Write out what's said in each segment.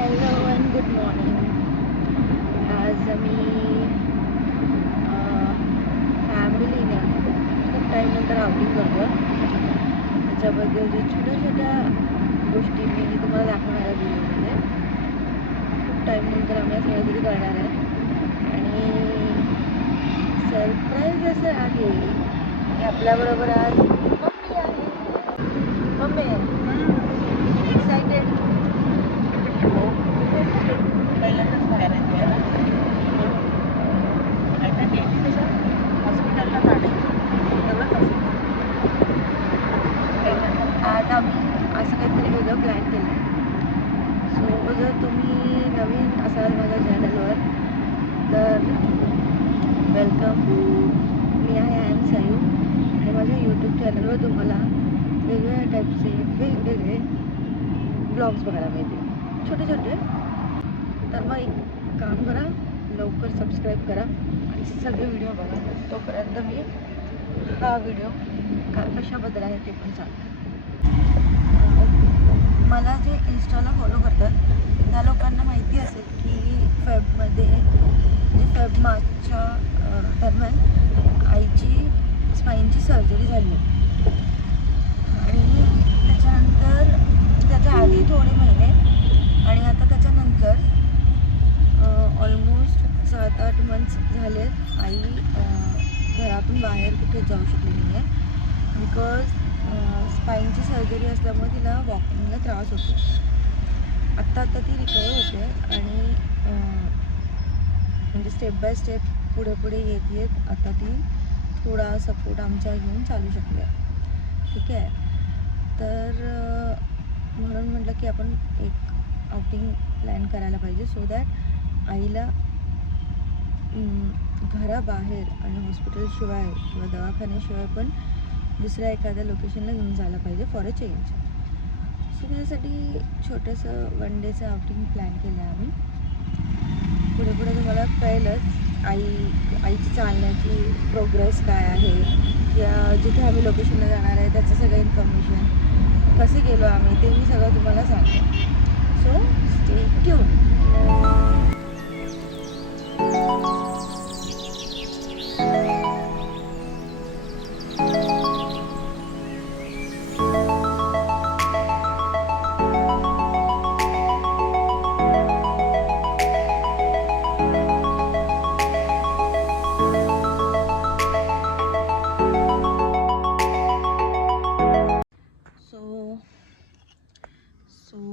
Hello and good morning. आज आम्ही फॅमिलीने खूप टाईमनंतर आउटिंग करतो. त्याच्याबद्दल जे छोट्या छोट्या गोष्टी मी तुम्हाला दाखवणार आहे व्हिडिओमध्ये. खूप टाईमनंतर आम्ही असं काहीतरी करणार आहे आणि सरप्राईज असं आहे की आपल्याबरोबर आज मम्मी आहे. Mummy excited? पहिल्यांदाच बाहेर येते ना. आता डेली कसं हॉस्पिटलला काढायचं तेवढंच असतं. आज आम्ही असं काहीतरी वेगळं प्लॅन केलं आहे. सो जर तुम्ही नवीन असाल माझ्या चॅनलवर तर वेलकम. मी आहे आय एम सायू आणि माझ्या यूट्यूब चॅनलवर तुम्हाला वेगवेगळ्या टाईपचे वेगवेगळे ब्लॉग्स बघायला मिळतील, छोटे छोटे. तर मग एक काम करा, लवकर सबस्क्राईब करा आणि सगळे व्हिडिओ बघा. तोपर्यंत मी हा व्हिडिओ कशाबद्दल आहे ते पण सांगते. मला जे इंस्टाला फॉलो करतात त्या लोकांना माहिती असेल की फेब मार्चच्या दरम्यान आईची स्पाईनची सर्जरी झाली आणि त्याच्यानंतर त्याच्या आधी थोडे महिने आणि आता त्याच्यानंतर ऑलमोस्ट 7-8 मंथ्स झाले आई घरातून बाहेर कुठे जाऊ शकली नाही आहे बिकॉज स्पाईनची सर्जरी असल्यामुळे तिला वॉकिंगला त्रास होतो. आत्ता ती रिकवर होते आणि म्हणजे स्टेप बाय स्टेप पुढे येत आता ती थोडा सपोर्ट आमचा घेऊन चालू शकते. ठीक आहे. तर म्हणून म्हटलं की आपण एक आउटिंग प्लॅन करायला पाहिजे सो दॅट आईला घराबाहेर आणि हॉस्पिटलशिवाय किंवा दवाखान्याशिवाय पण दुसऱ्या एखाद्या लोकेशनला घेऊन जायला पाहिजे फॉर अ चेंज. सो त्यासाठी छोटंसं वन डेचं आउटिंग प्लॅन केलं आहे आम्ही. पुढे तुम्हाला कळेलच आईची चालण्याची प्रोग्रेस काय आहे या जिथे आम्ही लोकेशनला जाणार आहे त्याचं सगळं इन्फॉर्मेशन, कसे गेलो आम्ही ते मी सगळं तुम्हाला सांगते. So stay tune.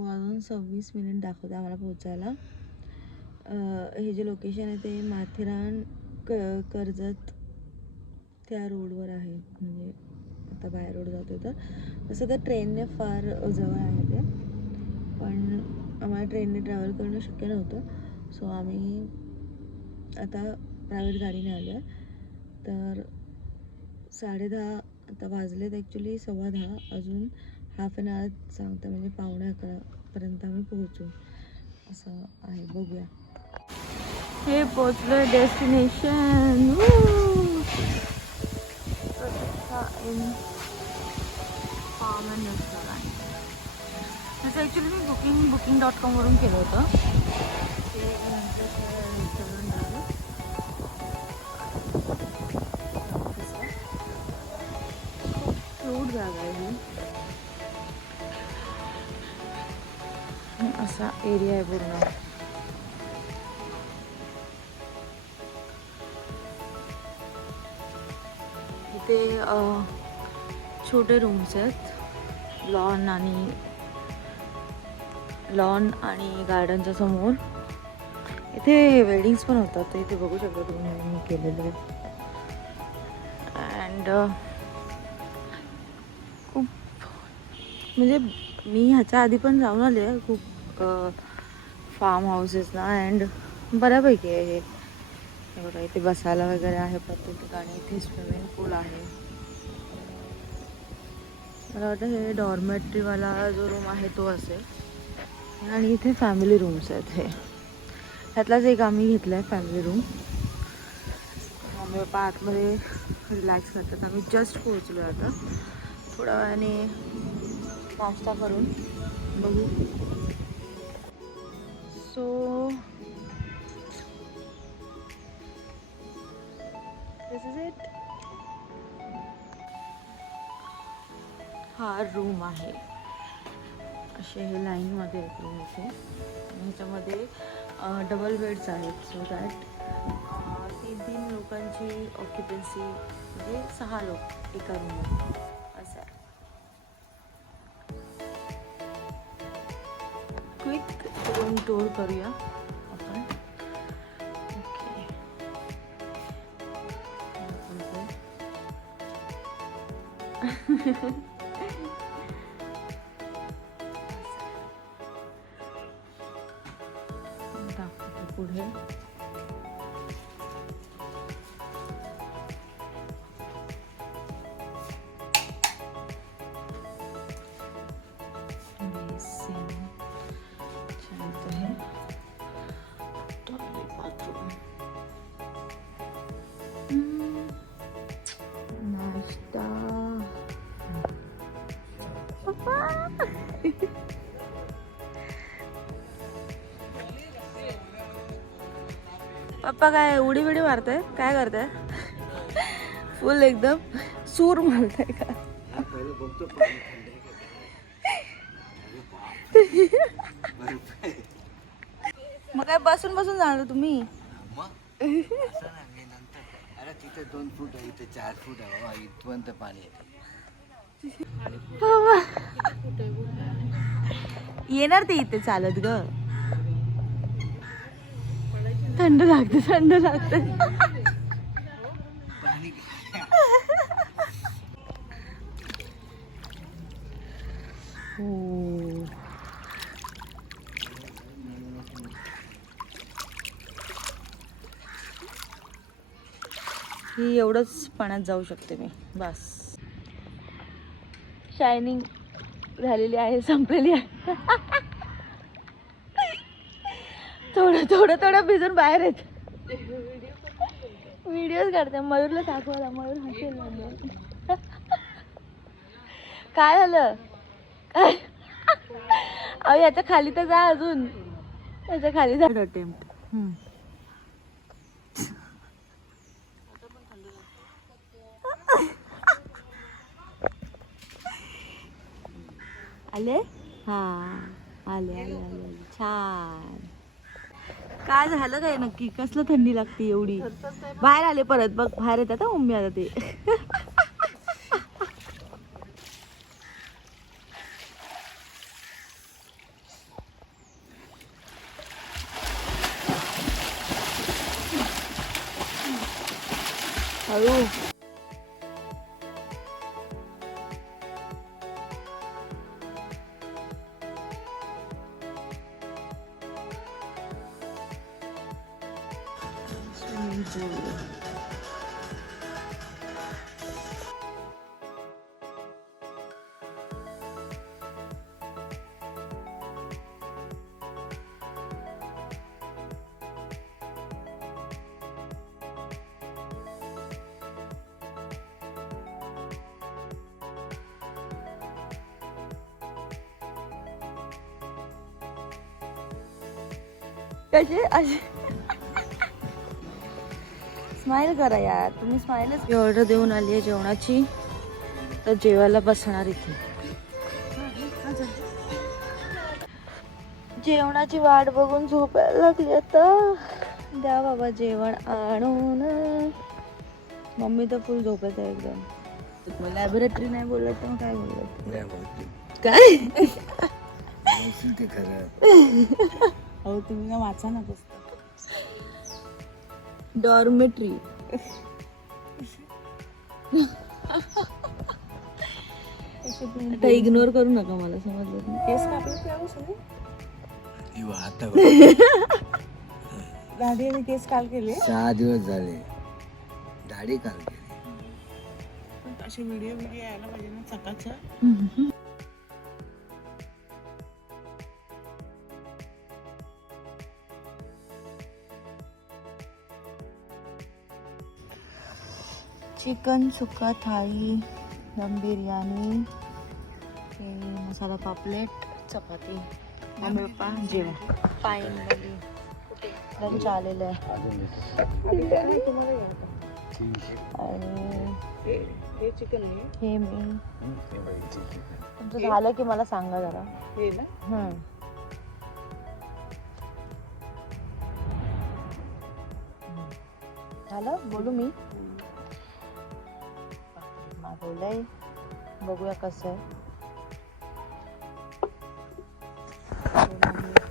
अजून 26 मिनिट दाखवते आम्हाला पोहोचायला. हे जे लोकेशन आहे ते माथेरान कर्जत त्या रोडवर आहे. म्हणजे आता बाय रोड जातो तर तसं तर ट्रेनने फार जवळ आहे ते, पण आम्हाला ट्रेनने ट्रॅव्हल करणं शक्य नव्हतं. सो आम्ही आता प्रायव्हेट गाडीने आलो आहे. तर 10:30 आता वाजलेत ॲक्च्युली 10:15. अजून हाफ ॲन आवर सांगतं म्हणजे 11:45पर्यंत आम्ही पोहोचू असं आहे. बघूया. हे पोचलोय destination. Pratiksha in farm and restaurant. त्याचं ॲक्च्युली मी booking.com केलं होतं. ते रेस्टॉरंट आहे. क्यूट जागा आहे ही. असा एरिया आहे पूर्ण. इथे छोटे रूम्स आहेत. लॉन आणि गार्डनच्या समोर. इथे वेडिंग्स पण होतात. तर इथे बघू शकता तुम्ही मी केलेले. अँड खूप म्हणजे मी ह्याच्या आधी पण जाऊन आले आहे खूप फार्म हाऊसेसना अँड बऱ्यापैकी आहे हे. बघा इथे बसायला वगैरे आहे प्रत्येक ठिकाणी. इथे स्विमिंग पूल आहे. मला वाटतं हे डॉर्मेट्रीवाला जो रूम आहे तो असेल आणि इथे फॅमिली रूम्स आहेत. हे ह्यातलाच एक आम्ही घेतला आहे फॅमिली रूम. मम्मी पप्पा आतमध्ये रिलॅक्स करतात. आम्ही जस्ट पोहोचलो आहे आता. थोड्या वेळाने नाश्ता करून बघू. So this is it. हा रूम आहे. असे हे लाईनमध्ये आहेत रूम इथे. ह्याच्यामध्ये डबल बेड्स आहेत सो दॅट 3 लोकांची ऑक्युपन्सी म्हणजे 6 लोक एका रूममध्ये असं आहे. क्विक रूम टूर करूया आपण. ओके. दाखवते पुढे. नाश्ता. पप्पा काय उडी बिडी मारताय? काय करताय? फुल एकदम सूर मारताय का? मग काय बसून बसून जाणार तुम्ही? अरे तिथे 2 फूट आहे, इथे 4 फूट आहे बाबा, इथपर्यंत पाणी येते. येणार ते इथे चालत ग. थंड लागते थंड लागते. हो. ही एवढंच पाण्यात जाऊ शकते मी बस. शायनिंग झालेली आहे, संपलेली आहे. थोडं थोडं थोडं भिजून बाहेर येत. व्हिडिओज काढते. मयूरला दाखवायला. मयूर हसेल. काय झालं? काय? अहो याच्या खाली तर जा अजून. याच्या खाली जा. अटेम्प्ट. आले? हा आले आले आले आले. छान. काय झालं काय नक्की? कसलं थंडी लागते एवढी? बाहेर आले परत बघ. बाहेर येतात मम्मी आता ते. हळू. स्विमिंग पूल. कसे असे स्माइल करा यार तुम्ही. स्माइलच. ऑर्डर देऊन आली आहे जेवणाची, तर जेवायला बसणार इथे. जेवणाची वाट बघून झोपायला लागली आता. द्या बाबा जेवण आणून. मम्मी तर फुल झोपत आहे एकदम. लॅबोरेटरी नाही बोलत तर मग काय बोलत? काय ते खरं. अहो तुम्ही ना वाचा ना पुस्तक. डॉर्मेट्री. आता इग्नोर करू नका मला, समजलं? केस कापले तेव्हा सगळे दाढी आणि केस काल केले. 6 दिवस झाले दाढी काल केली. असे व्हिडिओ यायला पाहिजे ना सकाळच्या. चिकन सुक्का थाळी, दम बिर्याणी, मसाला पापलेट, चपाती. मम्मी पप्पा जेवा. फायनली लंच आलेलं आहे. आणि हे चिकन आहे. हे मी तुमचं झालं की मला सांगा जरा. हे ना झालं बोलू मी. मागवलंय, बघूया कसं आहे.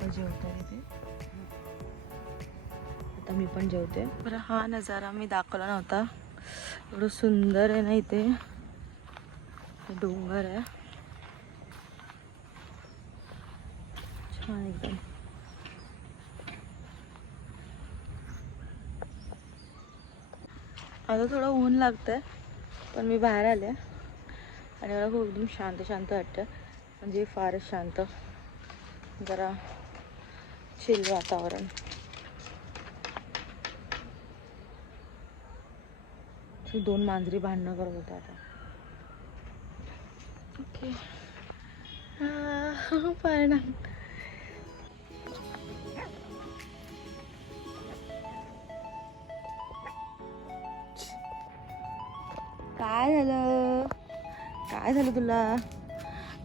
जेवते इथे. आता मी पण जेवते. बरं, हा नजारा मी दाखवला नव्हता. एवढं सुंदर आहे ना इथे. डोंगर आहे छान एकदम. आता थोडं ऊन लागतंय पण मी बाहेर आले आणि मला खूप एकदम शांत शांत वाटतं. म्हणजे फारच शांत, जरा चिल वातावरण. दोन मांजरी भांडणं करत होत्या आता. ओके पाळणा. काय झालं, काय झालं तुला,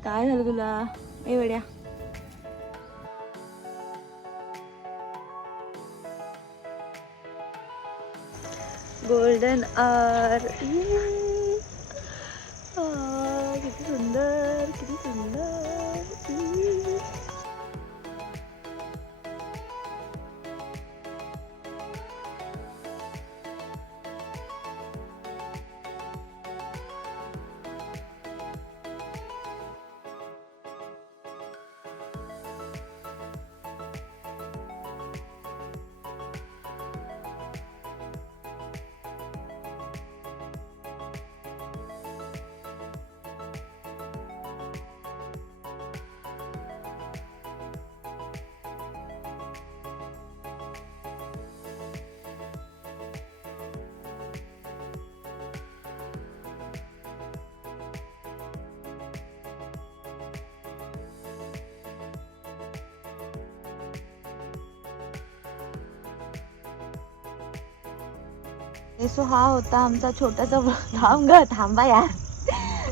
काय झालं तुला ए वेड्या. Golden hour. किती सुंदर, किती सुंदर. सो हा होता आमचा छोटासा थांबा यार.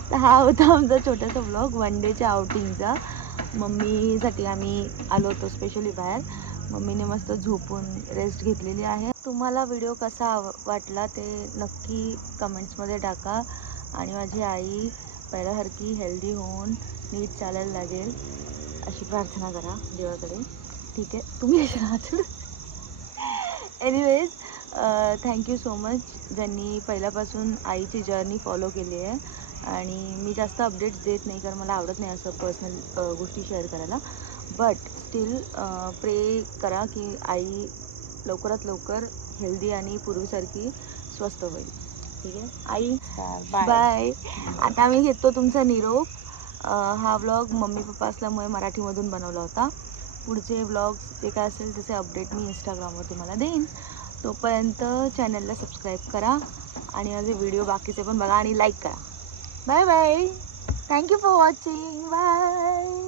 तर हा होता आमचा छोटासा ब्लॉग वन डेच्या आउटिंगचा. मम्मीसाठी आम्ही आलो होतो स्पेशली बाहेर. मम्मीने मस्त झोपून रेस्ट घेतलेली आहे. तुम्हाला व्हिडिओ कसा वाटला ते नक्की कमेंट्समध्ये टाका. आणि माझी आई पहिल्यासारखी हेल्दी होऊन नीट चालायला लागेल अशी प्रार्थना करा देवाकडे. ठीक आहे, तुम्ही राहत. एनिवेज थँक्यू सो मच ज्यांनी पहिल्यापासून आईची जर्नी फॉलो केली आहे. आणि मी जास्त अपडेट्स देत नाही कारण मला आवडत नाही असं पर्सनल गोष्टी शेअर करायला. बट स्टील प्रे करा की आई लवकरात लवकर हेल्दी आणि पूर्वीसारखी स्वस्थ होईल. ठीक आहे आई, बाय. आता आम्ही घेतो तुमचा निरोप. हा व्लॉग मम्मी पप्पा असल्यामुळे मराठीमधून बनवला होता. पुढचे व्लॉग्स जे काय असेल त्याचे अपडेट मी इंस्टाग्रामवर तुम्हाला देईन. तोपर्यंत चॅनलला सबस्क्राईब करा आणि माझे व्हिडिओ बाकीचे पण बघा आणि लाईक करा. Bye bye. Thank you for watching. Bye.